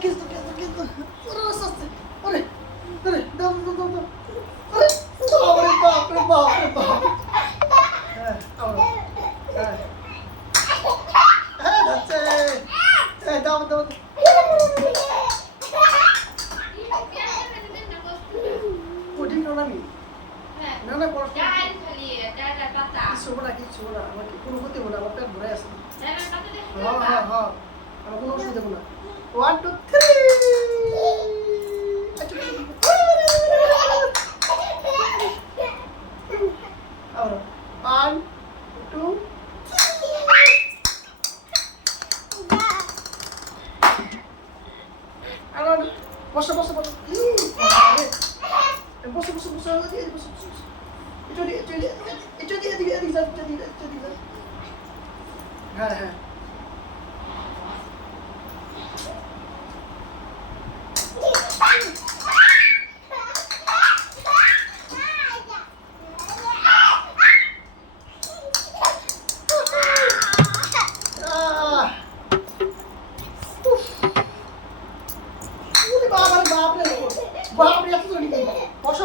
কিন্তু ওরে আস্তে আরে আরে দাও আরে বাপরে বাপ হ্যাঁ হ্যাঁ হ্যাঁ যাচ্ছে দাও কঠিন না আমি না কষ্ট কিছু না আমার কোনো ক্ষতি হবে না আমার পেট ভরে আছে হ্যাঁ আমার কোনো অসুবিধা হবে না 1 2 3 আবার 1 2 আরে বসো বসো হ্যাঁ বাপরে এত জলদি বসো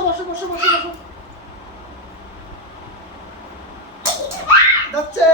যাচ্ছে